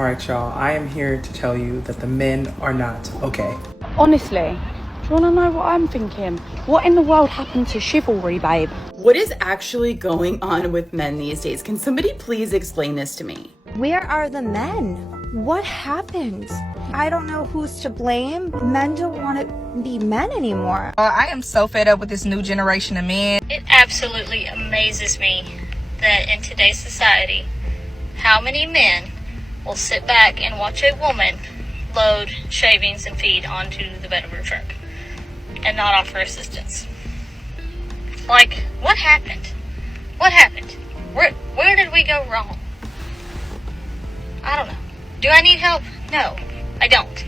All right, y'all, I am here to tell you that the men are not okay. Honestly, do you want to know what I'm thinking? What in the world happened to chivalry, babe? What is actually going on with men these days? Can somebody please explain this to me? Where are the men? What happened? I don't know who's to blame. Men don't want to be men anymore. I am so fed up with this new generation of men. It absolutely amazes me that in today's society, how many men will sit back and watch a woman load shavings and feed onto the bed of her truck and not offer assistance. Like, what happened? What happened? Where did we go wrong? I don't know. Do I need help? No, I don't.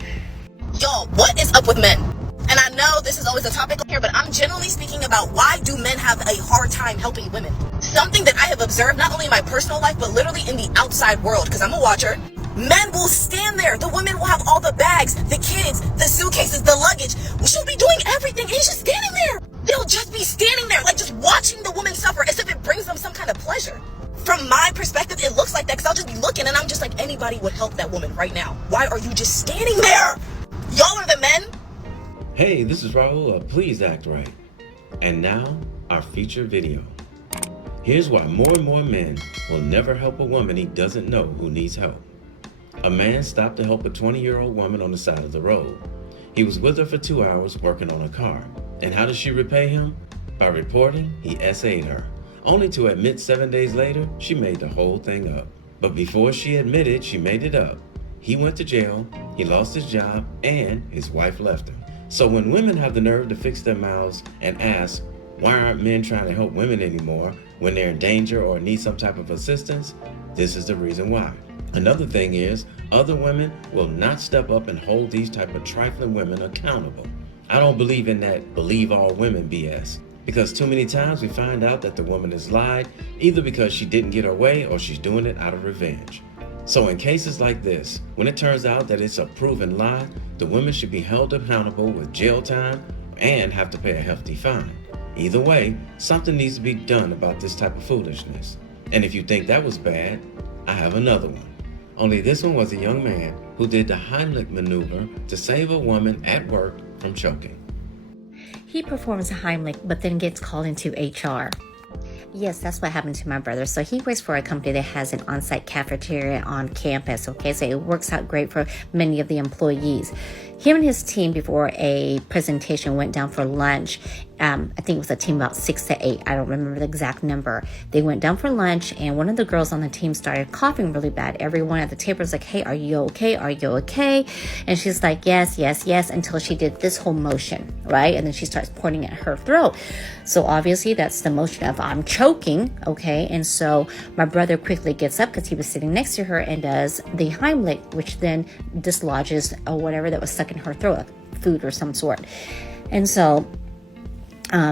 Y'all, what is up with men? And I know this is always a topic here, but I'm generally speaking about why do men have a hard time helping women? Something that I have observed not only in my personal life, but literally in the outside world, because I'm a watcher. Men will stand there. The women will have all the bags, the kids, the suitcases, the luggage. She'll be doing everything. And he's just standing there. They'll just be standing there, like just watching the woman suffer as if it brings them some kind of pleasure. From my perspective, it looks like that because I'll just be looking and I'm just like, anybody would help that woman right now. Why are you just standing there? Y'all are the men. Hey, this is Raulh of Please Act Right. And now, our feature video. Here's why more and more men will never help a woman he doesn't know who needs help. A man stopped to help a 20-year-old woman on the side of the road. He was with her for 2 hours working on a car. And how did she repay him? By reporting he SA'd her, only to admit 7 days later she made the whole thing up. But before she admitted she made it up, he went to jail, he lost his job, and his wife left him. So when women have the nerve to fix their mouths and ask, why aren't men trying to help women anymore when they're in danger or need some type of assistance? This is the reason why. Another thing is, other women will not step up and hold these type of trifling women accountable. I don't believe in that believe all women BS, because too many times we find out that the woman has lied, either because she didn't get her way or she's doing it out of revenge. So in cases like this, when it turns out that it's a proven lie, the women should be held accountable with jail time and have to pay a hefty fine. Either way, something needs to be done about this type of foolishness. And if you think that was bad, I have another one. Only this one was a young man who did the Heimlich maneuver to save a woman at work from choking. He performs a Heimlich, but then gets called into HR. Yes, that's what happened to my brother. So he works for a company that has an on-site cafeteria on campus, okay? So it works out great for many of the employees. Him and his team, before a presentation, went down for lunch. I think it was a team about 6 to 8. I don't remember the exact number. They went down for lunch, and one of the girls on the team started coughing really bad. Everyone at the table was like, hey, are you okay? Are you okay? And she's like, yes, yes, yes, until she did this whole motion, right? And then she starts pointing at her throat. So obviously that's the motion of I'm choking, okay? And so my brother quickly gets up because he was sitting next to her and does the Heimlich, which then dislodges or whatever that was stuck in her throat, food or some sort. And so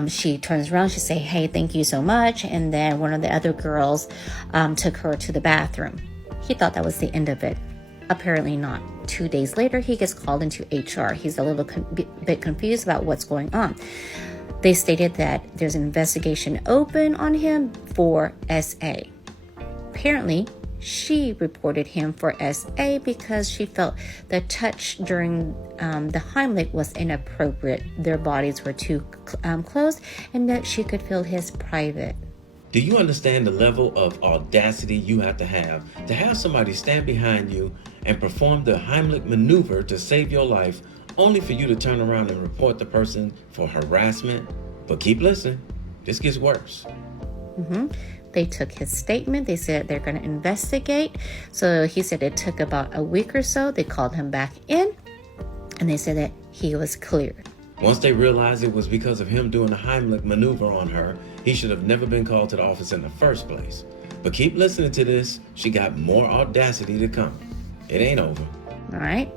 she turns around, she say, hey, thank you so much. And then one of the other girls took her to the bathroom. He thought that was the end of it. Apparently not. 2 days later, he gets called into HR. He's a little bit confused about what's going on. They stated that there's an investigation open on him for SA. Apparently, she reported him for SA because she felt the touch during the Heimlich was inappropriate. Their bodies were too close, and that she could feel his private. Do you understand the level of audacity you have to have somebody stand behind you and perform the Heimlich maneuver to save your life, only for you to turn around and report the person for harassment? But keep listening, this gets worse. They took his statement. They said they're going to investigate. So he said it took about a week or so. They called him back in, and they said that he was cleared. Once they realized it was because of him doing the Heimlich maneuver on her, he should have never been called to the office in the first place. But keep listening to this. She got more audacity to come. It ain't over. All right.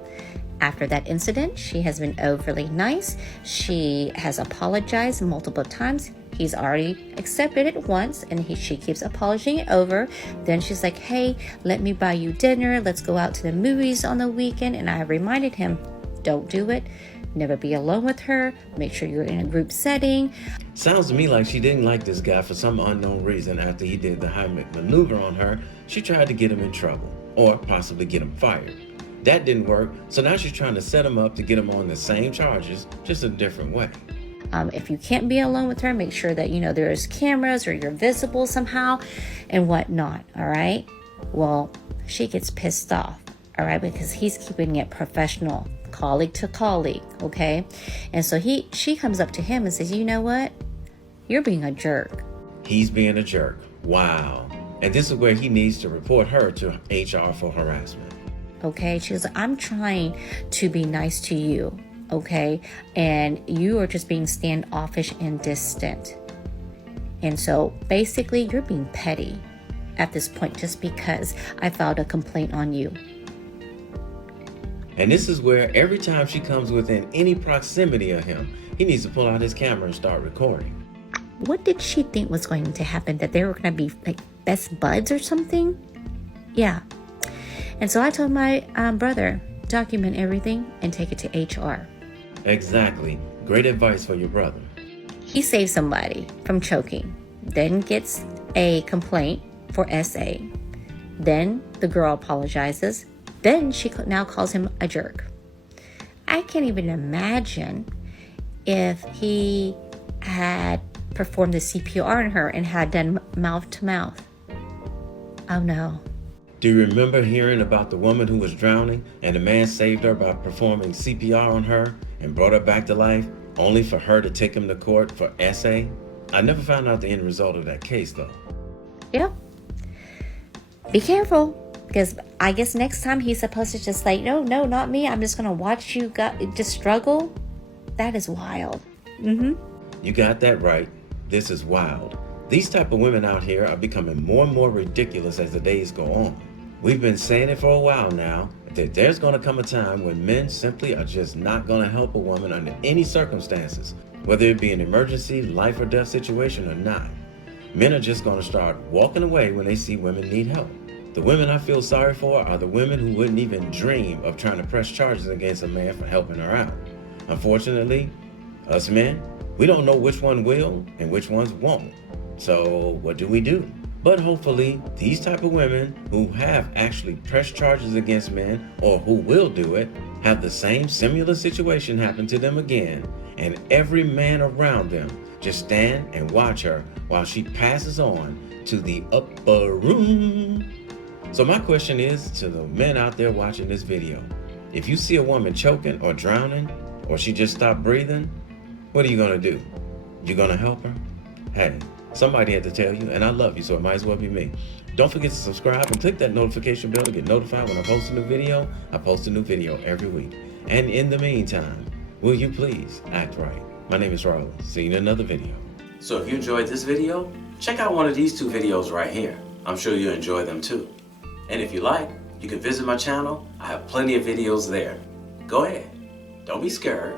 After that incident, she has been overly nice. She has apologized multiple times. He's already accepted it once, and she keeps apologizing over. Then she's like, hey, let me buy you dinner. Let's go out to the movies on the weekend. And I reminded him, don't do it. Never be alone with her. Make sure you're in a group setting. Sounds to me like she didn't like this guy for some unknown reason. After he did the Heimlich maneuver on her, she tried to get him in trouble. or possibly get him fired. That didn't work, so now she's trying to set him up to get him on the same charges, just a different way. If you can't be alone with her, make sure that, there's cameras or you're visible somehow and whatnot, all right? Well, she gets pissed off, all right, because he's keeping it professional, colleague to colleague, okay? And so she comes up to him and says, you know what? You're being a jerk. He's being a jerk. Wow. And this is where he needs to report her to HR for harassment. Okay, she goes, I'm trying to be nice to you, okay? And you are just being standoffish and distant. And so basically you're being petty at this point just because I filed a complaint on you. And this is where every time she comes within any proximity of him, he needs to pull out his camera and start recording. What did she think was going to happen? That they were going to be like best buds or something? Yeah. And so I told my brother, document everything and take it to HR. Exactly. Great advice for your brother. He saved somebody from choking, then gets a complaint for SA. Then the girl apologizes. Then she now calls him a jerk. I can't even imagine if he had performed the CPR on her and had done mouth to mouth. Oh no. Do you remember hearing about the woman who was drowning and the man saved her by performing CPR on her and brought her back to life, only for her to take him to court for SA? I never found out the end result of that case though. Yep. Be careful, because I guess next time he's supposed to just like, no, not me. I'm just going to watch you just struggle. That is wild. Mm-hmm. You got that right. This is wild. These type of women out here are becoming more and more ridiculous as the days go on. We've been saying it for a while now, that there's going to come a time when men simply are just not going to help a woman under any circumstances, whether it be an emergency, life or death situation or not. Men are just going to start walking away when they see women need help. The women I feel sorry for are the women who wouldn't even dream of trying to press charges against a man for helping her out. Unfortunately, us men, we don't know which one will and which ones won't. So what do? But hopefully these type of women who have actually pressed charges against men or who will do it have the same similar situation happen to them again, and every man around them just stand and watch her while she passes on to the upper room. So my question is to the men out there watching this video, if you see a woman choking or drowning or she just stopped breathing, what are you gonna do? You gonna help her? Hey, somebody had to tell you, and I love you, so it might as well be me. Don't forget to subscribe and click that notification bell to get notified when I post a new video. I post a new video every week. And in the meantime, will you please act right? My name is Raulh. See you in another video. So if you enjoyed this video, check out one of these two videos right here. I'm sure you'll enjoy them too. And if you like, you can visit my channel. I have plenty of videos there. Go ahead. Don't be scared.